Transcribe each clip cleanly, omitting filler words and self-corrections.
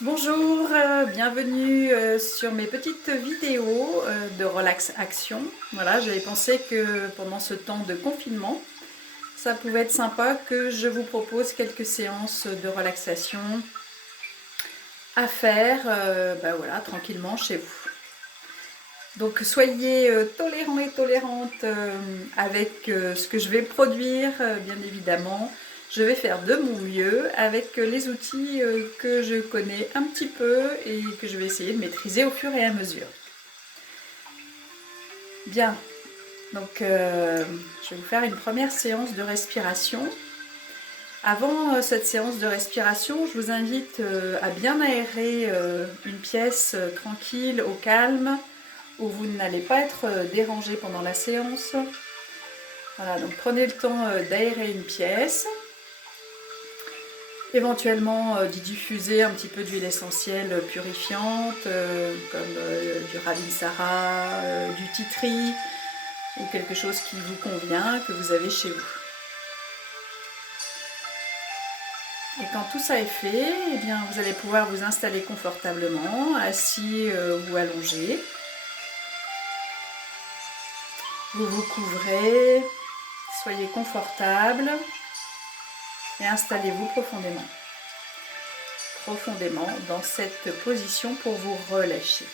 Bonjour, bienvenue sur mes petites vidéos de relax action. Voilà, j'avais pensé que pendant ce temps de confinement, ça pouvait être sympa que je vous propose quelques séances de relaxation à faire voilà, tranquillement chez vous. Donc soyez tolérants et tolérantes avec ce que je vais produire, bien évidemment. Je vais faire de mon mieux avec les outils que je connais un petit peu et que je vais essayer de maîtriser au fur et à mesure. Bien, donc je vais vous faire une première séance de respiration. Avant cette séance de respiration, je vous invite à bien aérer une pièce tranquille, au calme, où vous n'allez pas être dérangé pendant la séance. Voilà, donc prenez le temps d'aérer une pièce, éventuellement d'y diffuser un petit peu d'huile essentielle purifiante, comme du Ravinsara, du tea tree, ou quelque chose qui vous convient, que vous avez chez vous. Et quand tout ça est fait, eh bien, vous allez pouvoir vous installer confortablement, assis ou allongé. Vous vous couvrez, soyez confortable et installez-vous profondément. Profondément dans cette position pour vous relâcher.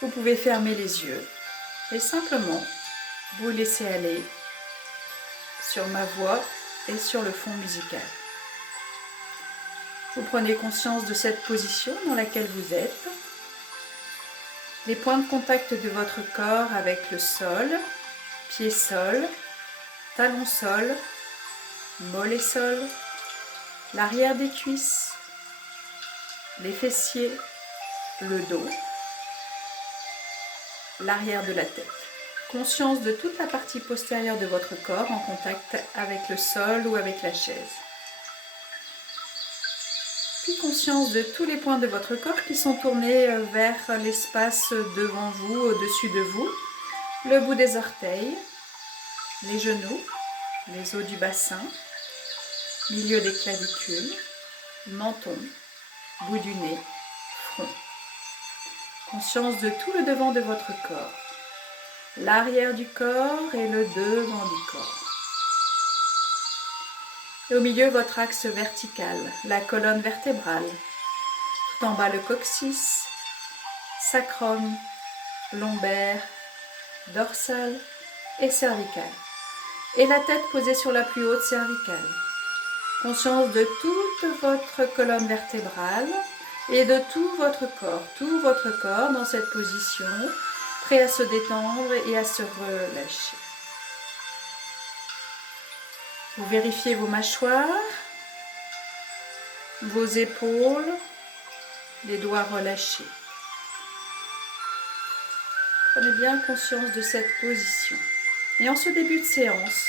Vous pouvez fermer les yeux et simplement vous laisser aller sur ma voix et sur le fond musical. Vous prenez conscience de cette position dans laquelle vous êtes, les points de contact de votre corps avec le sol, pied-sol, talon-sol, mollet-sol, l'arrière des cuisses, les fessiers, le dos, l'arrière de la tête. Conscience de toute la partie postérieure de votre corps en contact avec le sol ou avec la chaise. Puis conscience de tous les points de votre corps qui sont tournés vers l'espace devant vous, au-dessus de vous, le bout des orteils, les genoux, les os du bassin, milieu des clavicules, menton, bout du nez, front. Conscience de tout le devant de votre corps, l'arrière du corps et le devant du corps. Et au milieu, votre axe vertical, la colonne vertébrale. Tout en bas, le coccyx, sacrum, lombaire, dorsal et cervical. Et la tête posée sur la plus haute cervicale. Conscience de toute votre colonne vertébrale et de tout votre corps dans cette position, prêt à se détendre et à se relâcher. Vous vérifiez vos mâchoires, vos épaules, les doigts relâchés. Prenez bien conscience de cette position. Et en ce début de séance,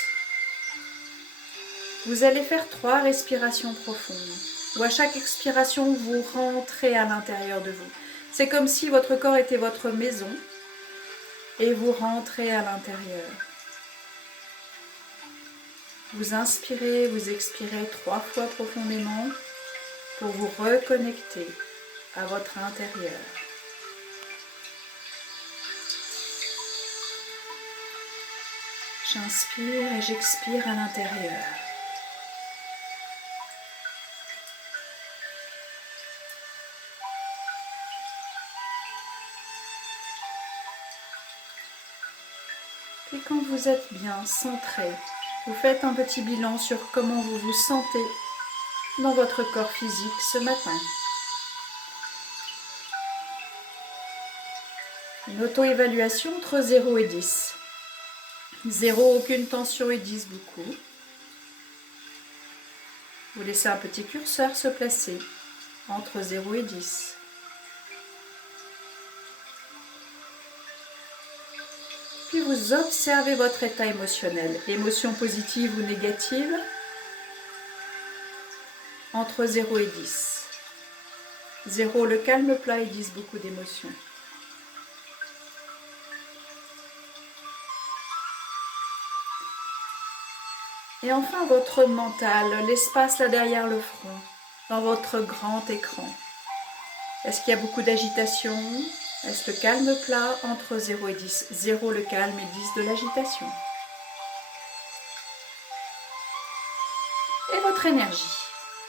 vous allez faire 3 respirations profondes, où à chaque expiration, vous rentrez à l'intérieur de vous. C'est comme si votre corps était votre maison et vous rentrez à l'intérieur. Vous inspirez, vous expirez 3 fois profondément pour vous reconnecter à votre intérieur. J'inspire et j'expire à l'intérieur. Et quand vous êtes bien centré, vous faites un petit bilan sur comment vous vous sentez dans votre corps physique ce matin. Une auto-évaluation entre 0 et 10. 0, aucune tension et 10, beaucoup. Vous laissez un petit curseur se placer entre 0 et 10. Puis vous observez votre état émotionnel, émotion positive ou négative, entre 0 et 10. 0, le calme plat et 10, beaucoup d'émotions. Et enfin votre mental, l'espace là derrière le front. dans votre grand écran? Est-ce qu'il y a beaucoup d'agitation? Est-ce le calme plat entre 0 et 10? 0 le calme et 10 de l'agitation. Et votre énergie?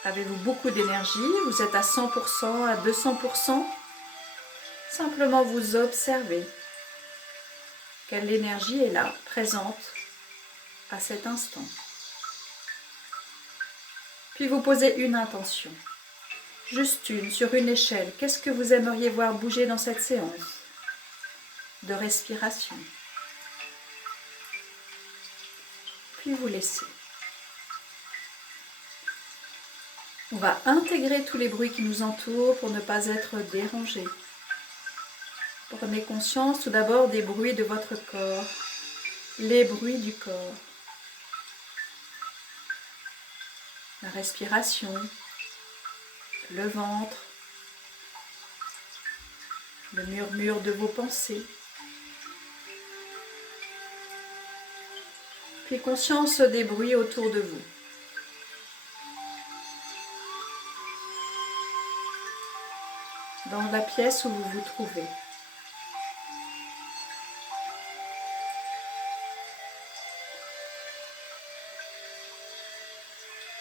Avez-vous beaucoup d'énergie? Vous êtes à 100%, à 200%? Simplement vous observez. Quelle énergie est là, présente à cet instant. Puis vous posez une intention. Juste une, sur une échelle. Qu'est-ce que vous aimeriez voir bouger dans cette séance de respiration? Puis vous laissez. On va intégrer tous les bruits qui nous entourent pour ne pas être dérangés. Prenez conscience tout d'abord des bruits de votre corps, les bruits du corps. La respiration, le ventre, le murmure de vos pensées. Puis conscience des bruits autour de vous. Dans la pièce où vous vous trouvez.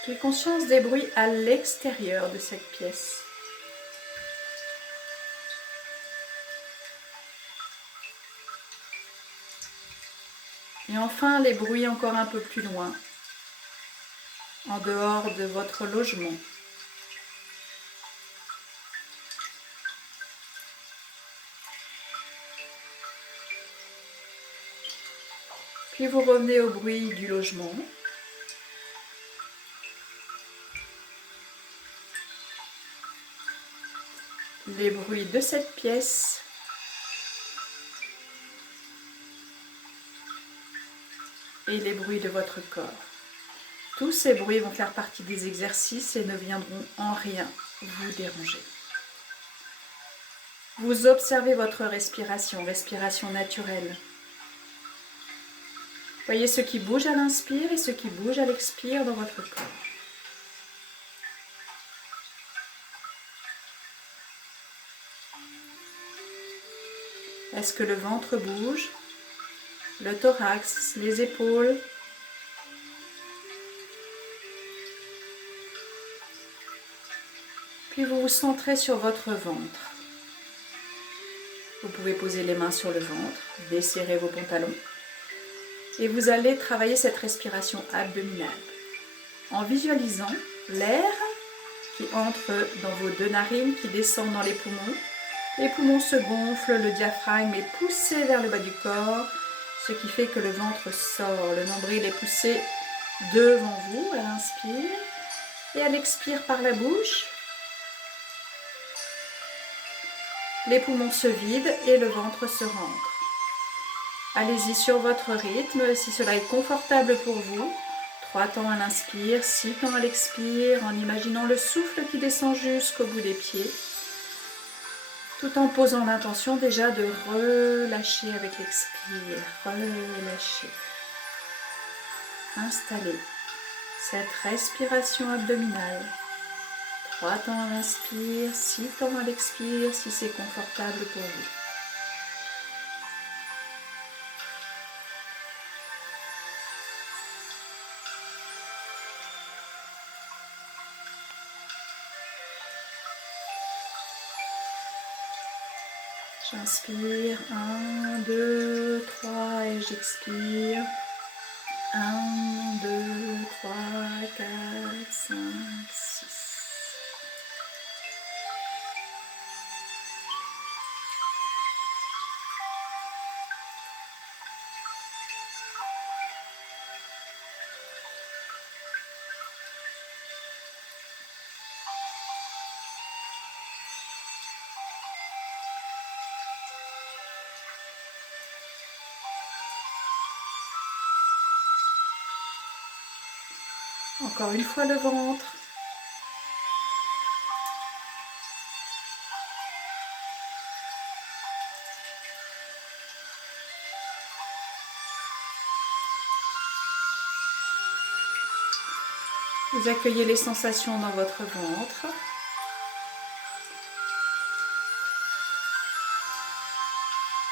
Puis conscience des bruits à l'extérieur de cette pièce. Et enfin, les bruits encore un peu plus loin, en dehors de votre logement. Puis vous revenez au bruit du logement. Les bruits de cette pièce. Et les bruits de votre corps. Tous ces bruits vont faire partie des exercices et ne viendront en rien vous déranger. Vous observez votre respiration, respiration naturelle. Voyez ce qui bouge à l'inspire et ce qui bouge à l'expire dans votre corps. Est-ce que le ventre bouge? Le thorax, les épaules? Puis vous vous centrez sur votre ventre. Vous pouvez poser les mains sur le ventre, desserrer vos pantalons. Et vous allez travailler cette respiration abdominale en visualisant l'air qui entre dans vos deux narines, qui descend dans les poumons. Les poumons se gonflent, le diaphragme est poussé vers le bas du corps, ce qui fait que le ventre sort. Le nombril est poussé devant vous à l'inspire et à l'expire par la bouche. Les poumons se vident et le ventre se rentre. Allez-y sur votre rythme, si cela est confortable pour vous. 3 temps à l'inspire, 6 temps à l'expire, en imaginant le souffle qui descend jusqu'au bout des pieds, tout en posant l'intention déjà de relâcher avec l'expire, relâcher. Installez cette respiration abdominale. 3 temps à l'inspire, 6 temps à l'expire, si c'est confortable pour vous. J'inspire, 1, 2, 3 et j'expire. 1, 2, 3, 4, 5, 6. Encore une fois le ventre. Vous accueillez les sensations dans votre ventre.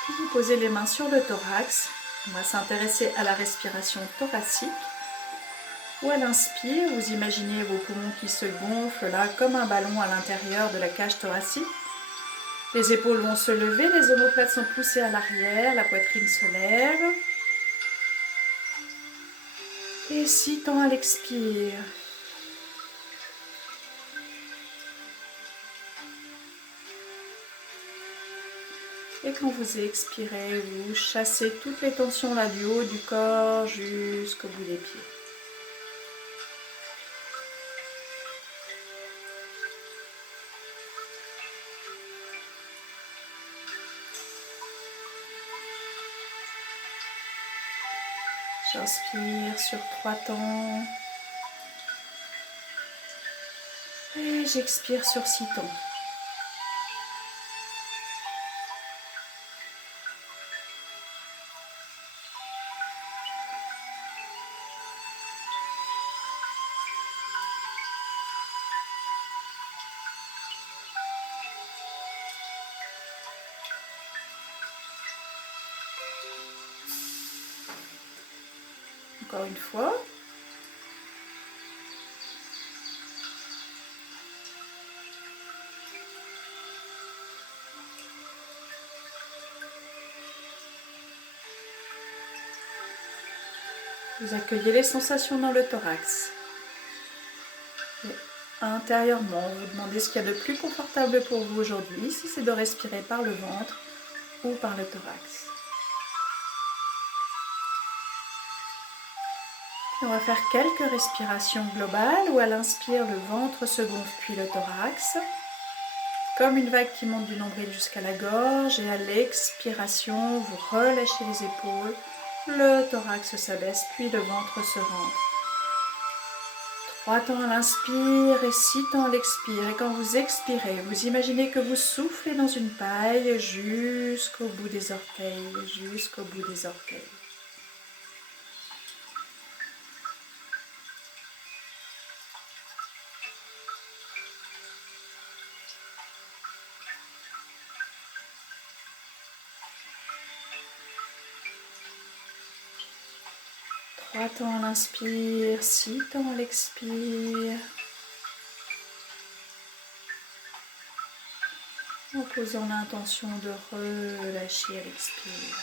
Puis vous posez les mains sur le thorax. On va s'intéresser à la respiration thoracique. Ou à l'inspire, vous imaginez vos poumons qui se gonflent là comme un ballon à l'intérieur de la cage thoracique. Les épaules vont se lever, les omoplates sont poussées à l'arrière, la poitrine se lève. Et 6 temps à l'expire. Et quand vous expirez, vous chassez toutes les tensions là du haut du corps jusqu'au bout des pieds. J'inspire sur 3 temps. Et j'expire sur 6 temps. Encore une fois. Vous accueillez les sensations dans le thorax. Et intérieurement, vous demandez ce qu'il y a de plus confortable pour vous aujourd'hui, si c'est de respirer par le ventre ou par le thorax. Puis on va faire quelques respirations globales où à l'inspire, le ventre se gonfle puis le thorax, comme une vague qui monte du nombril jusqu'à la gorge, et à l'expiration, vous relâchez les épaules, le thorax s'abaisse puis le ventre se rentre. 3 temps à l'inspire et 6 temps à l'expire. Et quand vous expirez, vous imaginez que vous soufflez dans une paille jusqu'au bout des orteils, jusqu'au bout des orteils. Trois temps à l'inspire, 6 temps à l'expire. En posant l'intention de relâcher à l'expire.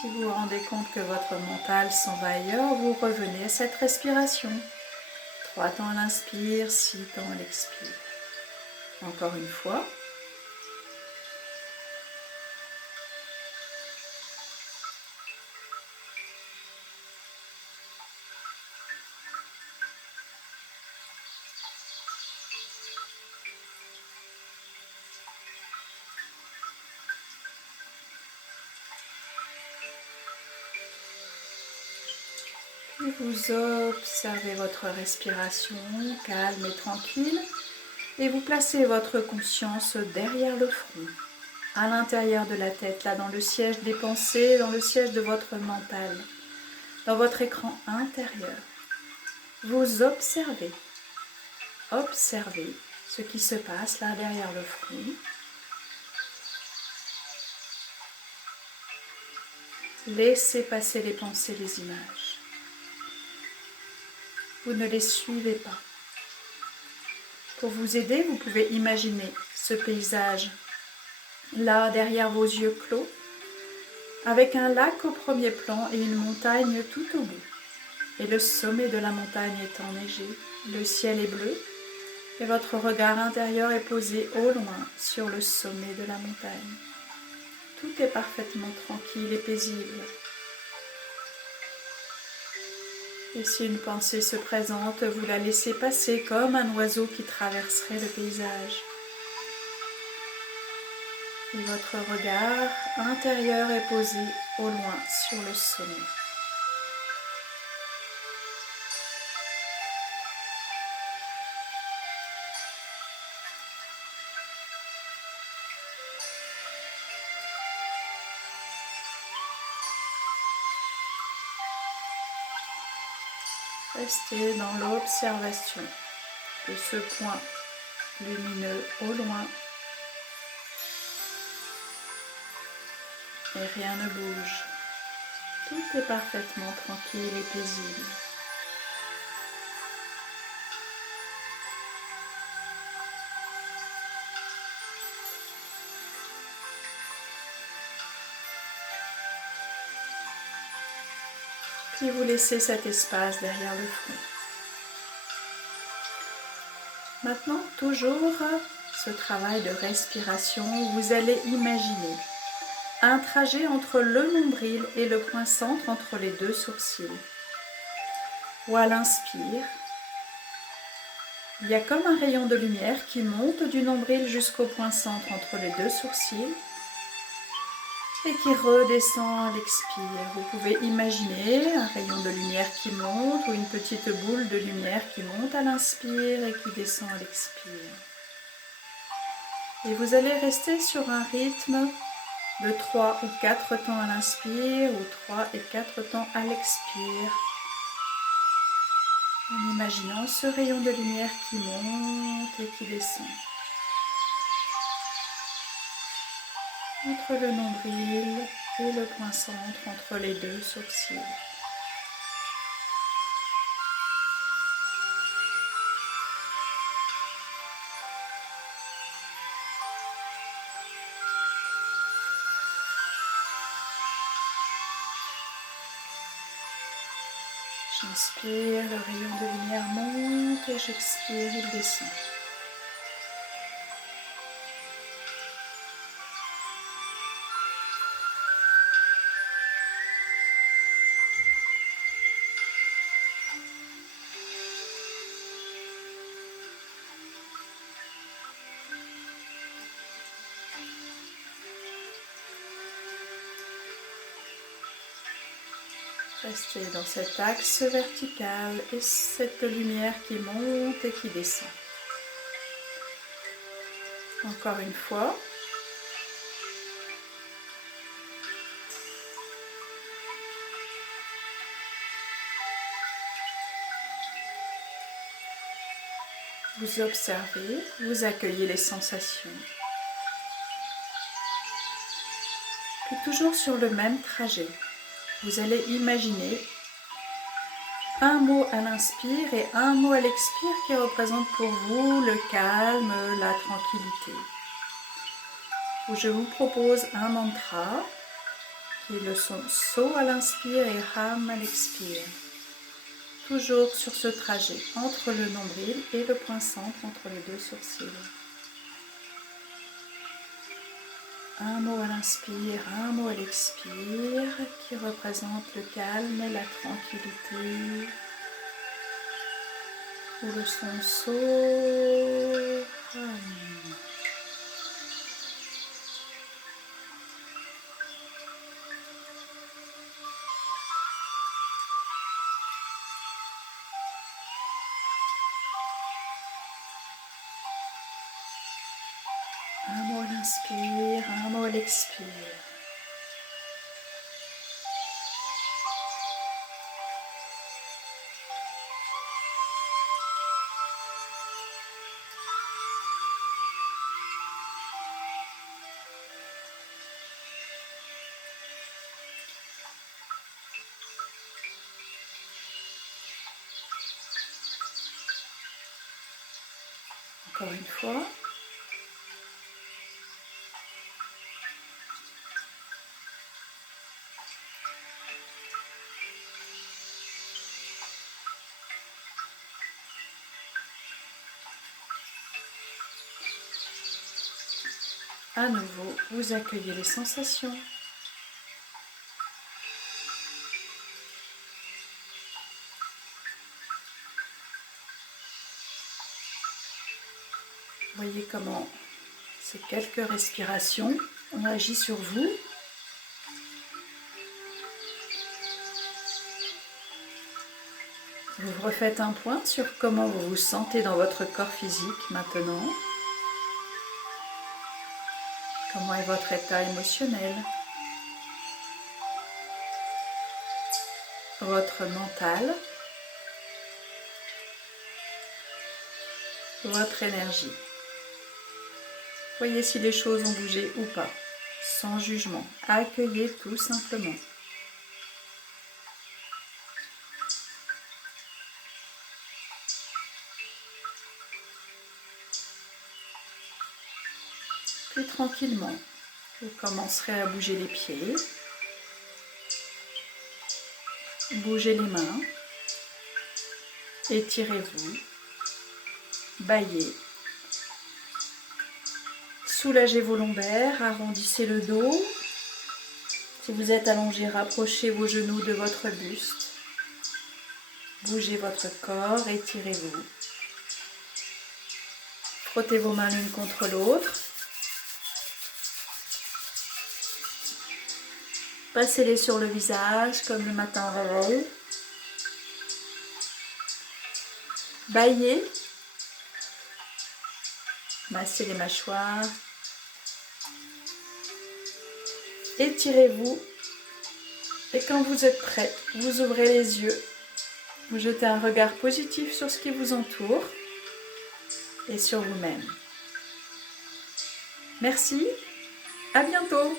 Si vous vous rendez compte que votre mental s'en va ailleurs, vous revenez à cette respiration. 3 temps à l'inspire, 6 temps à l'expire. Encore une fois. Puis vous observez votre respiration calme et tranquille et vous placez votre conscience derrière le front, à l'intérieur de la tête, là dans le siège des pensées, dans le siège de votre mental, dans votre écran intérieur. Vous observez ce qui se passe là derrière le front. Laissez passer les pensées, les images. Vous ne les suivez pas. Pour vous aider, vous pouvez imaginer ce paysage là derrière vos yeux clos, avec un lac au premier plan et une montagne tout au bout. Et le sommet de la montagne est enneigé, le ciel est bleu et votre regard intérieur est posé au loin sur le sommet de la montagne. Tout est parfaitement tranquille et paisible. Et si une pensée se présente, vous la laissez passer comme un oiseau qui traverserait le paysage. Et votre regard intérieur est posé au loin sur le sommet. Restez dans l'observation de ce point lumineux au loin. Et rien ne bouge. Tout est parfaitement tranquille et paisible. Puis vous laissez cet espace derrière le front. Maintenant, toujours ce travail de respiration, vous allez imaginer un trajet entre le nombril et le point centre entre les deux sourcils. Ou à l'inspire, il y a comme un rayon de lumière qui monte du nombril jusqu'au point centre entre les deux sourcils et qui redescend à l'expire. Vous pouvez imaginer un rayon de lumière qui monte ou une petite boule de lumière qui monte à l'inspire et qui descend à l'expire. Et vous allez rester sur un rythme de 3 ou 4 temps à l'inspire ou 3 et 4 temps à l'expire. En imaginant ce rayon de lumière qui monte et qui descend. Entre le nombril et le point centre, entre les deux sourcils. J'inspire, le rayon de lumière monte et j'expire, il descend. Restez dans cet axe vertical et cette lumière qui monte et qui descend. Encore une fois. Vous observez, vous accueillez les sensations. Puis toujours sur le même trajet. Vous allez imaginer un mot à l'inspire et un mot à l'expire qui représente pour vous le calme, la tranquillité. Où je vous propose un mantra qui est le son So à l'inspire et Ham à l'expire. Toujours sur ce trajet entre le nombril et le point centre entre les deux sourcils. Un mot à l'inspire, un mot à l'expire qui représente le calme et la tranquillité. Ou le son So, Ham. Un mot à l'inspire, un mot à l'expire. Encore une fois. À nouveau, vous accueillez les sensations. Voyez comment ces quelques respirations ont agi sur vous. Vous refaites un point sur comment vous vous sentez dans votre corps physique maintenant. Comment est votre état émotionnel? Votre mental? Votre énergie? Voyez si les choses ont bougé ou pas, sans jugement. Accueillez tout simplement. Puis tranquillement, vous commencerez à bouger les pieds, bougez les mains, étirez-vous, bâillez, soulagez vos lombaires, arrondissez le dos. Si vous êtes allongé, rapprochez vos genoux de votre buste, bougez votre corps, étirez-vous, frottez vos mains l'une contre l'autre. Passez-les sur le visage comme le matin au réveil. Bâillez. Massez les mâchoires. Étirez-vous. Et quand vous êtes prêt, vous ouvrez les yeux. Vous jetez un regard positif sur ce qui vous entoure et sur vous-même. Merci. À bientôt.